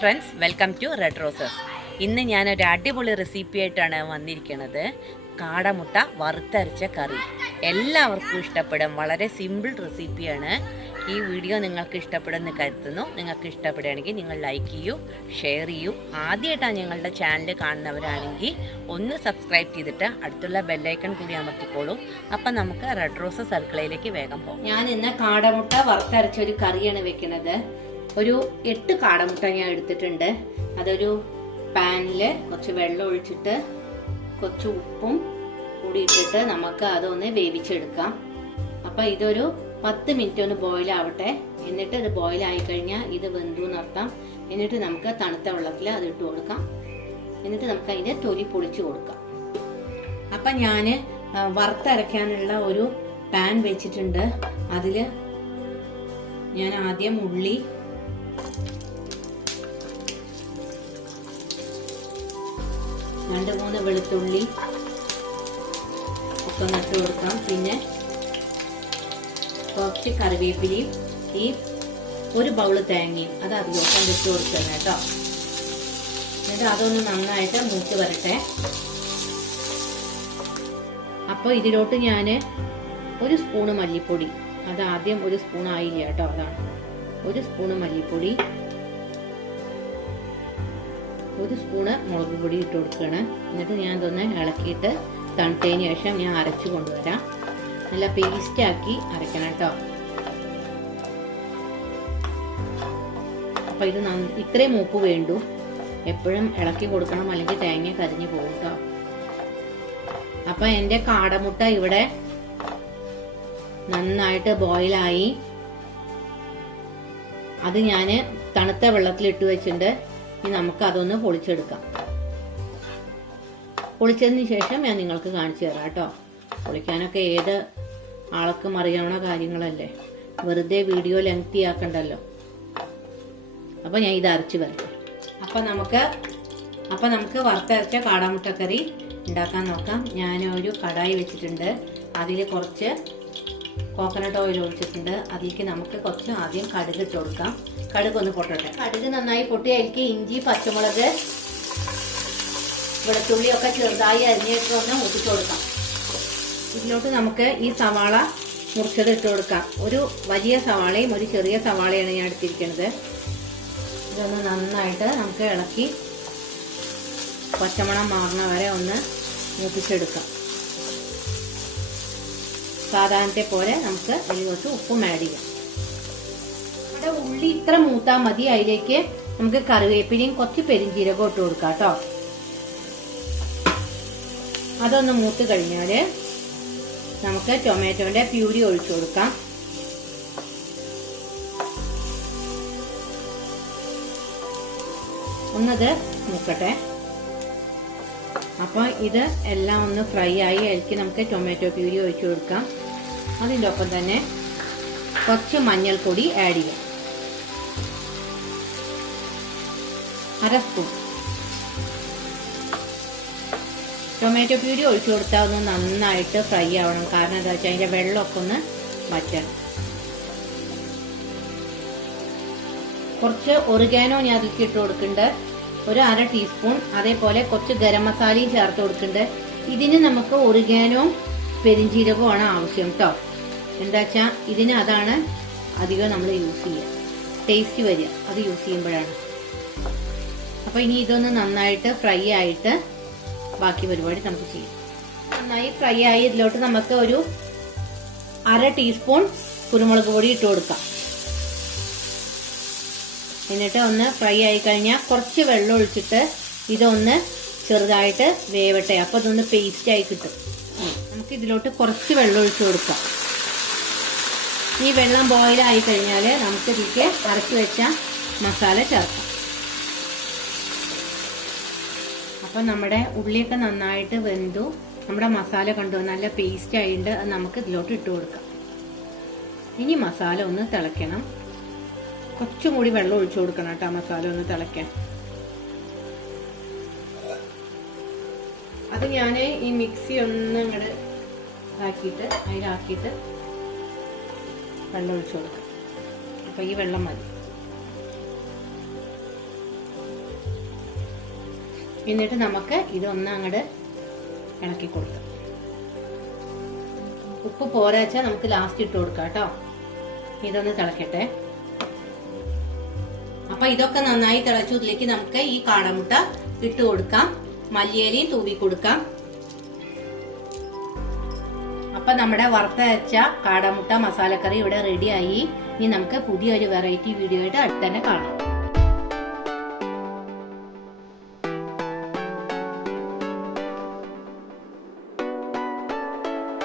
Friends, welcome to red roses. ഇന്ന് ഞാനൊരു അടിപൊളി റെസിപ്പി ആയിട്ടാണ് വന്നിരിക്കുന്നത്. കാടമുട്ട വറുത്തരച്ച കറി എല്ലാവർക്കും ഇഷ്ടപ്പെടും. വളരെ സിമ്പിൾ റെസിപ്പിയാണ്. ഈ വീഡിയോ നിങ്ങൾക്ക് ഇഷ്ടപ്പെടുമെന്ന് കരുതുന്നു. നിങ്ങൾക്ക് ഇഷ്ടപ്പെടുകയാണെങ്കിൽ നിങ്ങൾ ലൈക്ക് ചെയ്യൂ, ഷെയർ ചെയ്യൂ. ആദ്യമായിട്ടാണ് ഞങ്ങളുടെ ചാനൽ കാണുന്നവരാണെങ്കിൽ ഒന്ന് സബ്സ്ക്രൈബ് ചെയ്തിട്ട് അടുത്തുള്ള ബെല്ലൈക്കൺ കൂടി അമർത്തിക്കോളൂ. അപ്പം നമുക്ക് റെഡ് റോസസ് അടുക്കളയിലേക്ക് വേഗം പോകും. ഞാൻ ഇന്ന് കാടമുട്ട വറുത്തരച്ചൊരു കറിയാണ് വെക്കുന്നത്. ഒരു 8 കാടമുട്ട ഞാൻ എടുത്തിട്ടുണ്ട്. അതൊരു പാനിൽ കുറച്ച് വെള്ളം ഒഴിച്ചിട്ട് കുറച്ച് ഉപ്പും കൂടി ഇട്ടിട്ട് നമുക്ക് അതൊന്ന് വേവിച്ചെടുക്കാം. അപ്പം ഇതൊരു 10 മിനിറ്റ് ഒന്ന് ബോയിൽ ആവട്ടെ. എന്നിട്ട് ഇത് ബോയിൽ ആയി കഴിഞ്ഞാൽ ഇത് വെന്തു നിർത്താം. എന്നിട്ട് നമുക്ക് തണുത്ത വെള്ളത്തിൽ അത് ഇട്ട് കൊടുക്കാം. എന്നിട്ട് നമുക്ക് അതിൻ്റെ തൊലി പൊളിച്ച് കൊടുക്കാം. അപ്പം ഞാൻ വറുത്തരയ്ക്കാനുള്ള ഒരു പാൻ വെച്ചിട്ടുണ്ട്. അതിൽ ഞാൻ ആദ്യം ഉള്ളി, 2-3 വെളുത്തുള്ളി ഒക്കെ നട്ട് കൊടുക്കാം. പിന്നെ കുറച്ച് കറിവേപ്പിലയും ഈ ഒരു ബൗള് തേങ്ങയും അത് അതിലോട്ട് വെച്ച് കൊടുക്കണം കേട്ടോ. എന്നിട്ട് അതൊന്ന് നന്നായിട്ട് മൂത്ത് വരട്ടെ. അപ്പോൾ ഇതിലോട്ട് ഞാൻ 1 സ്പൂണ് മല്ലിപ്പൊടി, അത് ആദ്യം 1 സ്പൂൺ ആയില്ല കേട്ടോ, അതാണ് 1 സ്പൂണ് മല്ലിപ്പൊടി, 1 സ്പൂണ് മുളക് പൊടി ഇട്ട് കൊടുക്കുകയാണ്. എന്നിട്ട് ഞാൻ ഇതൊന്ന് ഇളക്കിയിട്ട് തണുത്തതിന് ശേഷം ഞാൻ അരച്ചു കൊണ്ടുവരാം. നല്ല പേസ്റ്റാക്കി അരക്കണം കേട്ടോ. അപ്പം ഇത് ഇത്രയും മൂപ്പ് വേണ്ടു. എപ്പോഴും ഇളക്കി കൊടുക്കണം, അല്ലെങ്കിൽ തേങ്ങ കരിഞ്ഞു പോകും കേട്ടോ. അപ്പം എൻ്റെ കാടമുട്ട ഇവിടെ നന്നായിട്ട് ബോയിലായി. അത് ഞാൻ തണുത്ത വെള്ളത്തിൽ ഇട്ട് വെച്ചിട്ടുണ്ട്. ഇനി നമുക്ക് അതൊന്ന് പൊളിച്ചെടുക്കാം. പൊളിച്ചതിന് ശേഷം ഞാൻ നിങ്ങൾക്ക് കാണിച്ചു തരാം കേട്ടോ. പൊളിക്കാനൊക്കെ ഏത് ആൾക്കും അറിയാവുന്ന കാര്യങ്ങളല്ലേ, വെറുതെ വീഡിയോ ലെങ്തി ആക്കണ്ടല്ലോ. അപ്പം ഞാൻ ഇത് അരച്ച് വരട്ടെ. അപ്പം നമുക്ക് വറുത്തരച്ച കാടാമുട്ടക്കറി ഉണ്ടാക്കാൻ നോക്കാം. ഞാൻ ഒരു കടായി വെച്ചിട്ടുണ്ട്. അതിൽ കുറച്ച് കോക്കനട്ട് ഓയിൽ ഒഴിച്ചിട്ടുണ്ട്. അതിലേക്ക് നമുക്ക് കുറച്ച് ആദ്യം കടുക് ഇട്ട് കൊടുക്കാം. കടുക് ഒന്ന് പൊട്ടട്ടെ. കടുക് നന്നായി പൊട്ടി അതിലേക്ക് ഇഞ്ചി, പച്ചമുളക്, വെളുത്തുള്ളി ഒക്കെ ചെറുതായി അരിഞ്ഞിട്ട് ഒന്ന് മുറിച്ച് കൊടുക്കാം. ഇതിലോട്ട് നമുക്ക് ഈ സവാള മുറിച്ചത് ഇട്ട് കൊടുക്കാം. ഒരു വലിയ സവാളയും ഒരു ചെറിയ സവാളയാണ് ഞാൻ എടുത്തിരിക്കുന്നത്. ഇതൊന്ന് നന്നായിട്ട് നമുക്ക് ഇളക്കി പച്ചമണം മാറുന്ന വരെ ഒന്ന് മൂപ്പിച്ചെടുക്കാം. സാധാരണത്തെ പോലെ നമുക്ക് അതിൽ കുറച്ച് ഉപ്പും ആഡ് ചെയ്യാം. നമ്മുടെ ഉള്ളി ഇത്ര മൂത്താൽ മതി. അതിലേക്ക് നമുക്ക് കറിവേപ്പിലയും കുറച്ച് പെരിഞ്ചീരകവും ഇട്ട് കൊടുക്കാം കേട്ടോ. അതൊന്ന് മൂത്ത് കഴിഞ്ഞാൽ നമുക്ക് ടൊമാറ്റോന്റെ പ്യൂരി ഒഴിച്ചു കൊടുക്കാം. ഒന്നത് മൂക്കട്ടെ. അപ്പോൾ ഇത് എല്ലാം ഒന്ന് ഫ്രൈ ആയി അതിലേക്ക് നമുക്ക് ടൊമാറ്റോ പ്യൂരി ഒഴിച്ചു കൊടുക്കാം. അതിൻ്റെ ഒപ്പം തന്നെ കുറച്ച് മഞ്ഞൾപ്പൊടി ആഡ് ചെയ്യാം, 1/2 സ്പൂൺ. ടൊമാറ്റോ പ്യൂരി ഒഴിച്ചു കൊടുത്താൽ ഒന്ന് നന്നായിട്ട് ഫ്രൈ ആവണം. കാരണം എന്താ വെച്ചാൽ അതിൻ്റെ വെള്ളമൊക്കെ ഒന്ന് വറ്റണം. കുറച്ച് ഒറിഗാനോ ഞാൻ അതിലേക്ക് ഇട്ട് കൊടുക്കുന്നുണ്ട്, ഒരു 1/2 ടീസ്പൂൺ. അതേപോലെ കുറച്ച് ഗരം മസാലയും ചേർത്ത് കൊടുക്കുന്നുണ്ട്. ഇതിന് നമുക്ക് ഒറിഗാനോ പെരിഞ്ചീരകവും ആണ് ആവശ്യം കേട്ടോ. എന്താ വെച്ചാൽ ഇതിന് അതാണ് അധികം നമ്മൾ യൂസ് ചെയ്യുക, ടേസ്റ്റ് വരിക അത് യൂസ് ചെയ്യുമ്പോഴാണ്. അപ്പോൾ ഇനി ഇതൊന്ന് നന്നായിട്ട് ഫ്രൈ ആയിട്ട് ബാക്കി പരിപാടി നമുക്ക് ചെയ്യാം. നന്നായി ഫ്രൈ ആയി ഇതിലോട്ട് നമുക്ക് ഒരു 1/2 ടീസ്പൂൺ കുരുമുളക് പൊടി ഇട്ട് കൊടുക്കാം. എന്നിട്ട് ഒന്ന് ഫ്രൈ ആയി കഴിഞ്ഞാൽ കുറച്ച് വെള്ളം ഒഴിച്ചിട്ട് ഇതൊന്ന് ചെറുതായിട്ട് വേവട്ടെ. അപ്പോൾ ഇതൊന്ന് പേസ്റ്റായി കിട്ടും. നമുക്ക് ഇതിലോട്ട് കുറച്ച് വെള്ളം ഒഴിച്ചു കൊടുക്കാം. ഈ വെള്ളം ബോയിലായി കഴിഞ്ഞാൽ നമുക്ക് ഇതിലേക്ക് അരച്ച് വെച്ച മസാല ചേർക്കാം. അപ്പം നമ്മുടെ ഉള്ളിയൊക്കെ നന്നായിട്ട് വെന്തു. നമ്മുടെ മസാല കണ്ടു നല്ല പേസ്റ്റ് ആയിട്ട് അത് നമുക്ക് ഇതിലോട്ട് ഇട്ട് കൊടുക്കാം. ഇനി മസാല ഒന്ന് തിളയ്ക്കണം. കുറച്ചും കൂടി വെള്ളം ഒഴിച്ചു കൊടുക്കണം കേട്ടോ മസാല ഒന്ന് തിളയ്ക്കാൻ. അത് ഞാൻ ഈ മിക്സി ഒന്ന് ഇങ്ങോട്ട് ആക്കിയിട്ട് അതിലാക്കിയിട്ട് വെള്ളം ഒഴിച്ചു കൊടുക്കാം. അപ്പോൾ ഈ വെള്ളം മതി. എന്നിട്ട് നമുക്ക് ഇതൊന്ന് അങ്ങോട്ട് ഇളക്കി കൊടുക്കാം. ഉപ്പ് പോരാച്ചാൽ നമുക്ക് ലാസ്റ്റ് ഇട്ട് കൊടുക്കാം കേട്ടോ. ഇതൊന്ന് തിളക്കട്ടെ. അപ്പൊ ഇതൊക്കെ നന്നായി തിളച്ചു. ഇതിലേക്ക് നമുക്ക് ഈ കാടമുട്ട ഇട്ട് കൊടുക്കാം. മല്ലിയിലയും തൂവി കൊടുക്കാം. അപ്പൊ നമ്മുടെ വറുത്തരച്ച കാടമുട്ട മസാലക്കറി ഇവിടെ റെഡിയായി. ഇനി നമുക്ക് പുതിയൊരു വെറൈറ്റി വീഡിയോ ആയിട്ട് അടുത്ത് തന്നെ കാണാം.